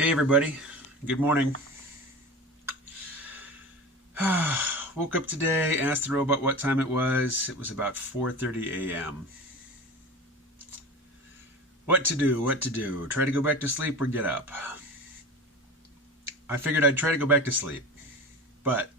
Hey everybody, good morning. Woke up today, asked the robot what time it was. It was about 4:30 a.m. What to do, what to do? Try to go back to sleep or get up? I figured I'd try to go back to sleep, but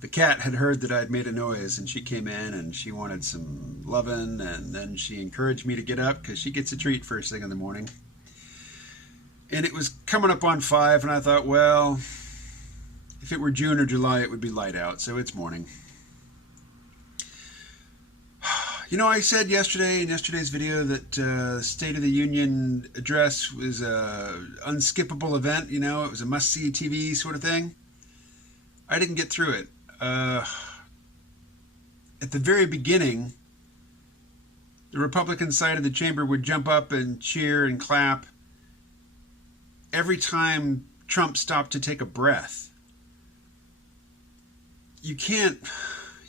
the cat had heard that I'd made a noise and she came in and she wanted some lovin', and then she encouraged me to get up because she gets a treat first thing in the morning. And it was coming up on 5, and I thought, well, if it were June or July, it would be light out, so it's morning. You know, I said yesterday in yesterday's video that the State of the Union address was an unskippable event. You know, it was a must-see TV sort of thing. I didn't get through it. At the very beginning, the Republican side of the chamber would jump up and cheer and clap every time Trump stopped to take a breath. You can't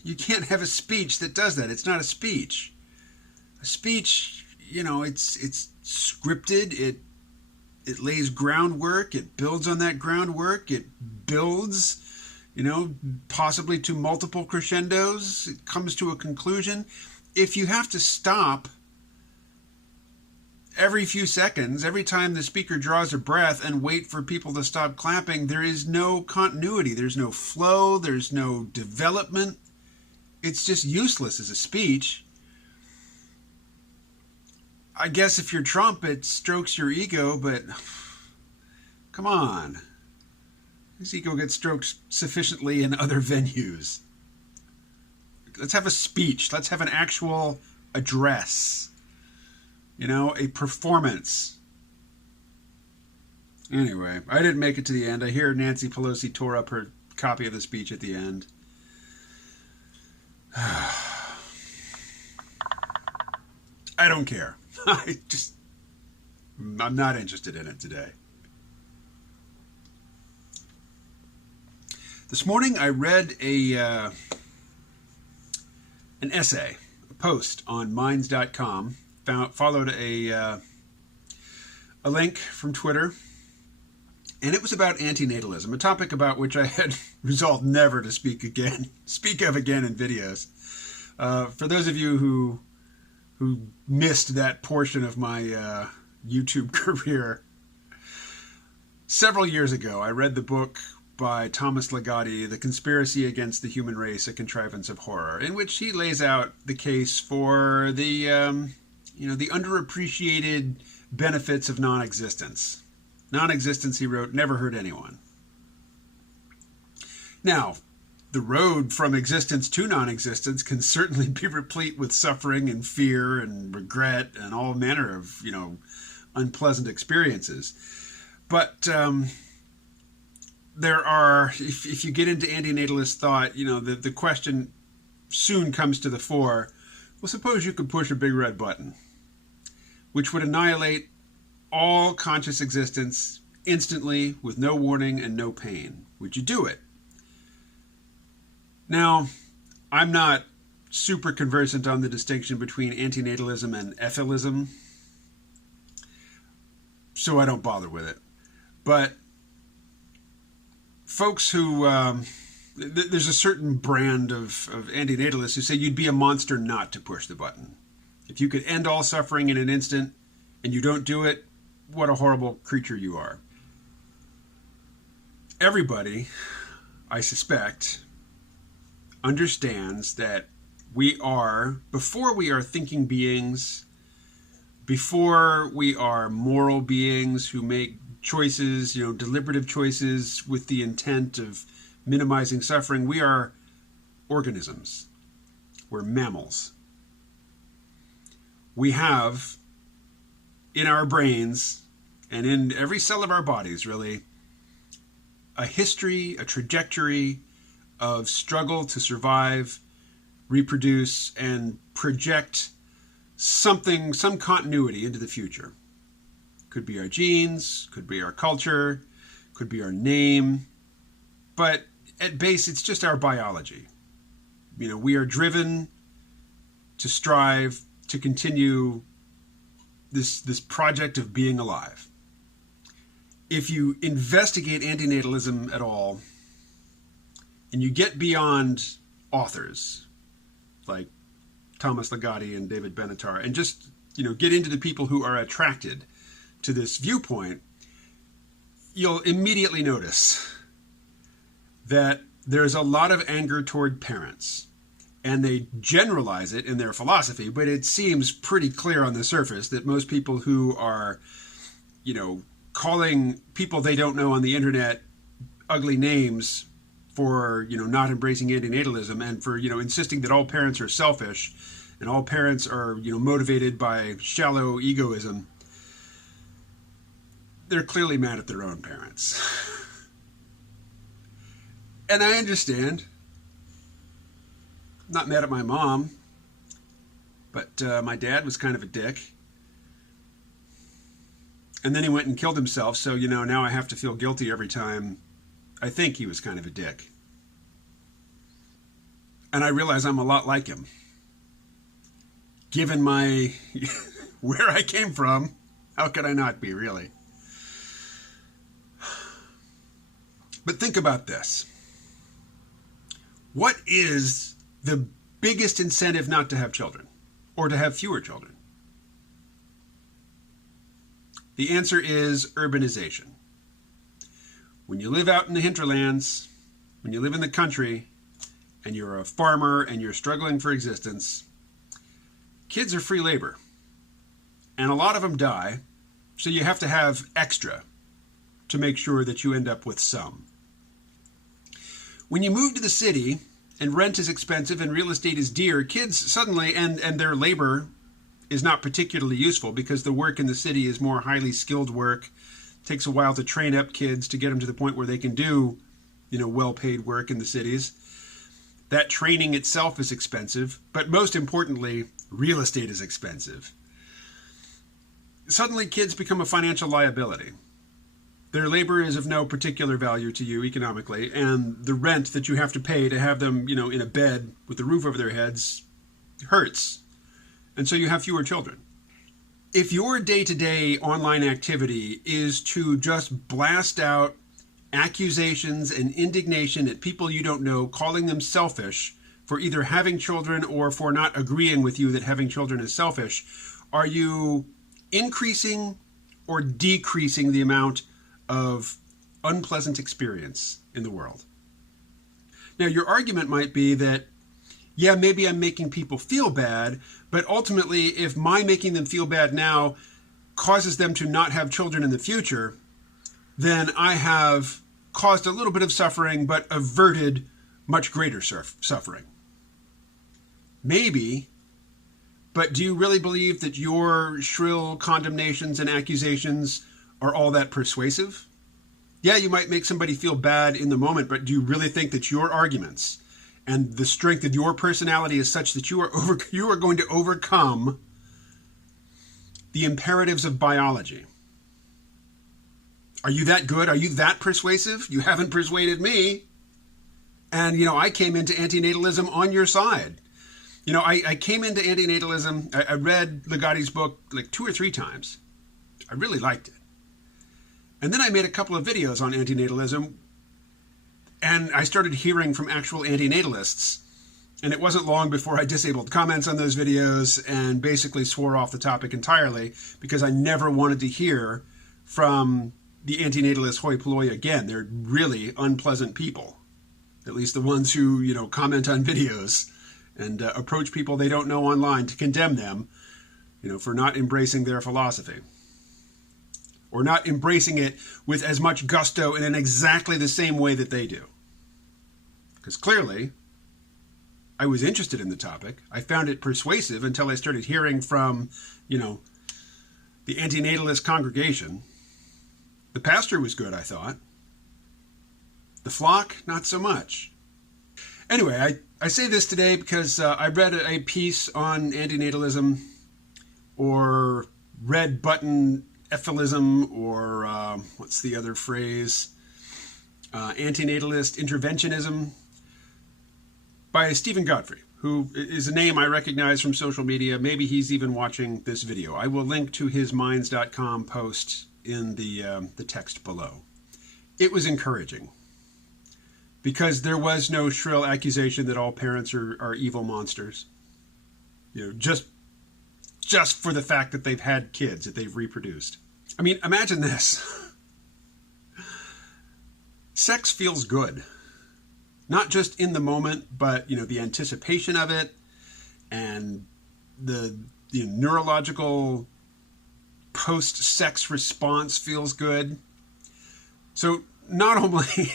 have a speech that does that. It's not a speech. A speech, you know, it's scripted. It lays groundwork. It builds on that groundwork. It builds, you know, possibly to multiple crescendos. It comes to a conclusion. If you have to stop every few seconds, every time the speaker draws a breath, and wait for people to stop clapping, there is no continuity. There's no flow. There's no development. It's just useless as a speech. I guess if you're Trump, it strokes your ego, but come on. His ego gets stroked sufficiently in other venues. Let's have a speech. Let's have an actual address. You know, a performance. Anyway, I didn't make it to the end. I hear Nancy Pelosi tore up her copy of the speech at the end. I don't care. I'm not interested in it today. This morning I read an essay, a post on Minds.com. Followed a link from Twitter, and it was about antinatalism, a topic about which I had resolved never to speak of again in videos. For those of you who missed that portion of my YouTube career, several years ago I read the book by Thomas Ligotti, The Conspiracy Against the Human Race, A Contrivance of Horror, in which he lays out the case for the underappreciated benefits of non-existence. Non-existence, he wrote, never hurt anyone. Now, the road from existence to non-existence can certainly be replete with suffering and fear and regret and all manner of, unpleasant experiences. But there are, if you get into antinatalist thought, the question soon comes to the fore. Well, suppose you could push a big red button, which would annihilate all conscious existence instantly with no warning and no pain. Would you do it? Now, I'm not super conversant on the distinction between antinatalism and ethylism, so I don't bother with it. But folks who... there's a certain brand of antinatalists who say you'd be a monster not to push the button. If you could end all suffering in an instant and you don't do it, what a horrible creature you are. Everybody, I suspect, understands that we are, before we are thinking beings, before we are moral beings who make choices, deliberative choices with the intent of minimizing suffering, we are organisms. We're mammals. We have in our brains and in every cell of our bodies, really, a history, a trajectory of struggle to survive, reproduce, and project some continuity into the future. Could be our genes, could be our culture, could be our name, but at base, it's just our biology. We are driven to strive to continue this project of being alive. if you investigate antinatalism at all, and you get beyond authors like Thomas Ligotti and David Benatar, and just, get into the people who are attracted to this viewpoint, you'll immediately notice that there's a lot of anger toward parents. And they generalize it in their philosophy, but it seems pretty clear on the surface that most people who are, calling people they don't know on the internet ugly names for, not embracing antinatalism, and for, insisting that all parents are selfish and all parents are, motivated by shallow egoism, they're clearly mad at their own parents. And I understand. Not mad at my mom, but my dad was kind of a dick. And then he went and killed himself, so, now I have to feel guilty every time I think he was kind of a dick. And I realize I'm a lot like him. Given my where I came from, how could I not be, really? But think about this. What is the biggest incentive not to have children, or to have fewer children? The answer is urbanization. When you live out in the hinterlands, when you live in the country, and you're a farmer and you're struggling for existence, kids are free labor. And a lot of them die, so you have to have extra to make sure that you end up with some. When you move to the city, and rent is expensive and real estate is dear, kids suddenly, and their labor is not particularly useful because the work in the city is more highly skilled work. It takes a while to train up kids to get them to the point where they can do, well-paid work in the cities. That training itself is expensive, but most importantly, real estate is expensive. Suddenly, kids become a financial liability. Their labor is of no particular value to you economically, and the rent that you have to pay to have them, in a bed with the roof over their heads hurts. And so you have fewer children. If your day-to-day online activity is to just blast out accusations and indignation at people you don't know, calling them selfish for either having children or for not agreeing with you that having children is selfish, are you increasing or decreasing the amount of unpleasant experience in the world? Now, your argument might be that, yeah, maybe I'm making people feel bad, but ultimately, if my making them feel bad now causes them to not have children in the future, then I have caused a little bit of suffering, but averted much greater suffering. Maybe, but do you really believe that your shrill condemnations and accusations are all that persuasive? Yeah, you might make somebody feel bad in the moment, but do you really think that your arguments and the strength of your personality is such that you are going to overcome the imperatives of biology? Are you that good? Are you that persuasive? You haven't persuaded me. And, I came into antinatalism on your side. I came into antinatalism. I read Ligotti's book like 2 or 3 times. I really liked it. And then I made a couple of videos on antinatalism, and I started hearing from actual antinatalists. And it wasn't long before I disabled comments on those videos and basically swore off the topic entirely because I never wanted to hear from the antinatalist hoi polloi again. They're really unpleasant people, at least the ones who, comment on videos and approach people they don't know online to condemn them, for not embracing their philosophy. Or not embracing it with as much gusto and in exactly the same way that they do. Because clearly, I was interested in the topic. I found it persuasive until I started hearing from, the antinatalist congregation. The pastor was good, I thought. The flock, not so much. Anyway, I say this today because I read a piece on antinatalism, or red button ephilism, or what's the other phrase? Antinatalist interventionism, by Stephen Godfrey, who is a name I recognize from social media. Maybe he's even watching this video. I will link to his Minds.com post in the text below. It was encouraging because there was no shrill accusation that all parents are evil monsters. You know, just for the fact that they've had kids, that they've reproduced. I mean, imagine this. Sex feels good. Not just in the moment, but, you know, the anticipation of it and the neurological post-sex response feels good. So not only,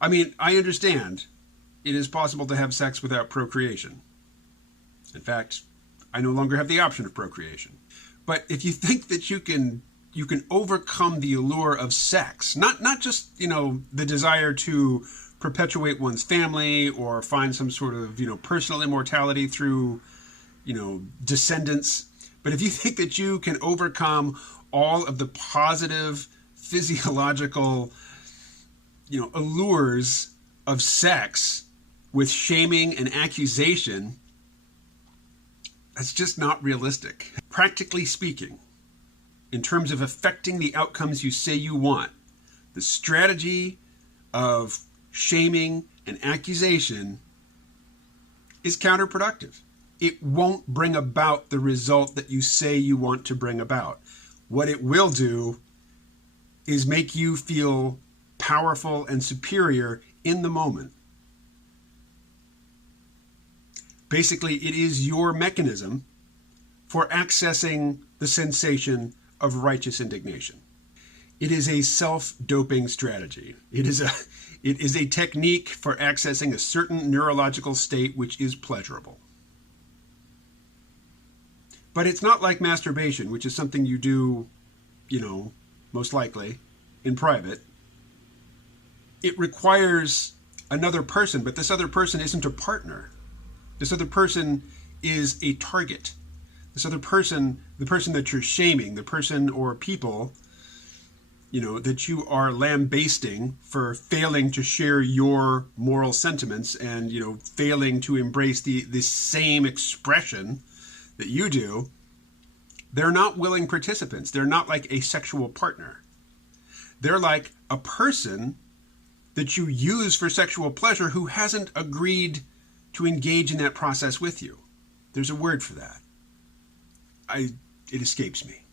I mean, I understand it is possible to have sex without procreation. In fact, I no longer have the option of procreation. But if you think that you can overcome the allure of sex, not just, you know, the desire to perpetuate one's family or find some sort of, you know, personal immortality through, you know, descendants, but if you think that you can overcome all of the positive physiological, you know, allures of sex with shaming and accusation, that's just not realistic. Practically speaking, in terms of affecting the outcomes you say you want, the strategy of shaming and accusation is counterproductive. It won't bring about the result that you say you want to bring about. What it will do is make you feel powerful and superior in the moment. Basically, it is your mechanism for accessing the sensation of righteous indignation. It is a self-doping strategy. It is a technique for accessing a certain neurological state which is pleasurable. But it's not like masturbation, which is something you do, you know, most likely in private. It requires another person, but this other person isn't a partner. This other person is a target. This other person, the person that you're shaming, the person or people, you know, that you are lambasting for failing to share your moral sentiments and, you know, failing to embrace the same expression that you do, they're not willing participants. They're not like a sexual partner. They're like a person that you use for sexual pleasure who hasn't agreed to engage in that process with you. There's a word for that. It escapes me.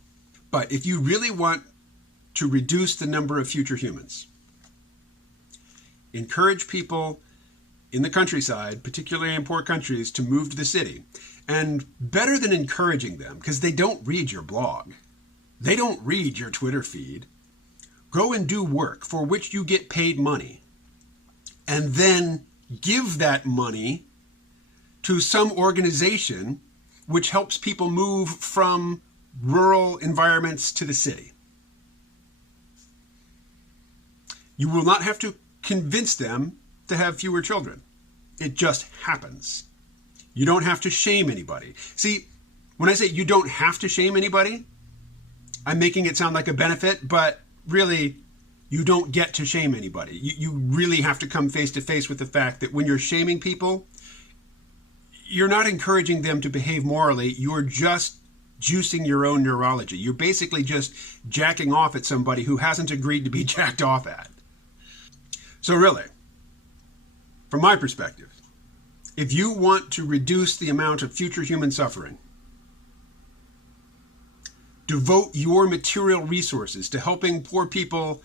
But if you really want to reduce the number of future humans, encourage people in the countryside, particularly in poor countries, to move to the city. And better than encouraging them, because they don't read your blog, they don't read your Twitter feed, go and do work for which you get paid money, and then give that money to some organization which helps people move from rural environments to the city. You will not have to convince them to have fewer children. It just happens. You don't have to shame anybody. See, when I say you don't have to shame anybody, I'm making it sound like a benefit, but really, you don't get to shame anybody. You really have to come face to face with the fact that when you're shaming people, you're not encouraging them to behave morally. You're just juicing your own neurology. You're basically just jacking off at somebody who hasn't agreed to be jacked off at. So really, from my perspective, if you want to reduce the amount of future human suffering, devote your material resources to helping poor people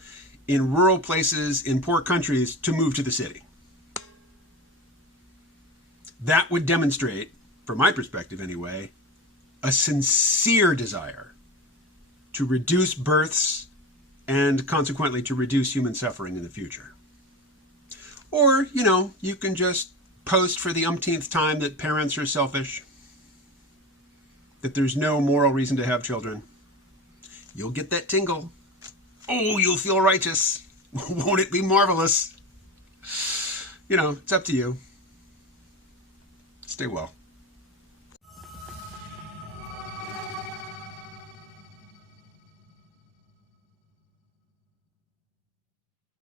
in rural places, in poor countries, to move to the city. That would demonstrate, from my perspective anyway, a sincere desire to reduce births and consequently to reduce human suffering in the future. Or, you know, you can just post for the umpteenth time that parents are selfish, that there's no moral reason to have children. You'll get that tingle. Oh, you'll feel righteous. Won't it be marvelous? You know, it's up to you. Stay well.